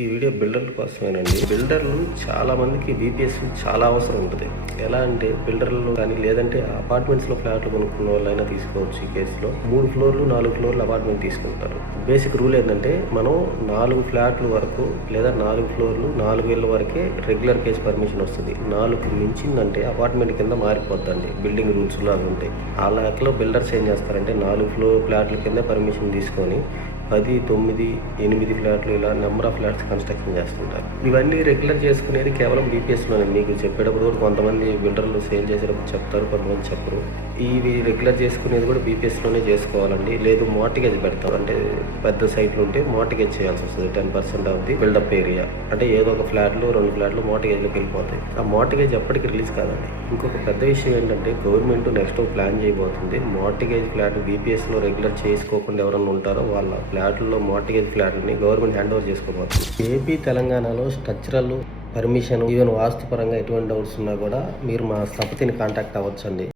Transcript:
ఈ వీడియో బిల్డర్ల కోసమేనండి. బిల్డర్లు చాలా మందికి బీపీఎస్ చాలా అవసరం ఉంటుంది. ఎలా అంటే బిల్డర్లు కానీ లేదంటే అపార్ట్మెంట్స్లో ఫ్లాట్లు కొనుక్కున్న వాళ్ళైనా తీసుకోవచ్చు. ఈ కేసులో 3 ఫ్లోర్లు 4 ఫ్లోర్లు అపార్ట్మెంట్ తీసుకుంటారు. బేసిక్ రూల్ ఏంటంటే మనం 4 ఫ్లాట్ల వరకు లేదా 4 ఫ్లోర్లు 4 ఏళ్ళ వరకే రెగ్యులర్ కేసు పర్మిషన్ వస్తుంది. 4కి మించిందంటే అపార్ట్మెంట్ కింద మారిపోద్దండి. బిల్డింగ్ రూల్స్ లాగా ఉంటాయి. ఆ లెక్కలో బిల్డర్స్ ఏం చేస్తారంటే 4 ఫ్లాట్ల కింద పర్మిషన్ తీసుకొని 10, 9, 8 ఫ్లాట్లు ఇలా నెంబర్ ఆఫ్ ఫ్లాట్స్ కన్స్ట్రక్షన్ చేస్తుంటారు. ఇవన్నీ రెగ్యులర్ చేసుకునేది కేవలం బీపీఎస్లోనే. మీకు చెప్పేటప్పుడు కూడా కొంతమంది బిల్డర్లు సేల్ చేసేటప్పుడు చెప్తారు, కొంతమంది చెప్పరు. ఇవి రెగ్యులర్ చేసుకునేది కూడా బీపీఎస్లోనే చేసుకోవాలండి. లేదు మార్టిగేజ్ పెడతాం అంటే పెద్ద సైట్లు ఉంటే మార్టిగేజ్ చేయాల్సి వస్తుంది. 10% ఆఫ్ ది బిల్డప్ ఏరియా అంటే ఏదో ఒక ఫ్లాట్లు 2 ఫ్లాట్లు మార్టిగేజ్లోకి వెళ్ళిపోతాయి. ఆ మార్టిగేజ్ ఎప్పటికీ రిలీజ్ కాదండి. ఇంకొక పెద్ద విషయం ఏంటంటే గవర్నమెంట్ నెక్స్ట్ ప్లాన్ చేయబోతుంది. మార్టిగేజ్ ఫ్లాట్ బీపీఎస్లో రెగ్యులర్ చేసుకోకుండా ఎవరన్నా ఉంటారో వాళ్ళ ఫ్లాట్లలో మార్టిగేజ్ ఫ్లాట్ని గవర్నమెంట్ హ్యాండ్ ఓవర్ చేసుకోబోతుంది. ఏపీ తెలంగాణలో స్ట్రక్చరల్ పర్మిషన్ ఈవెన్ వాస్తు పరంగా ఎటువంటి డౌట్స్ ఉన్నా కూడా మీరు మా స్థపతిని కాంటాక్ట్ అవ్వచ్చండి.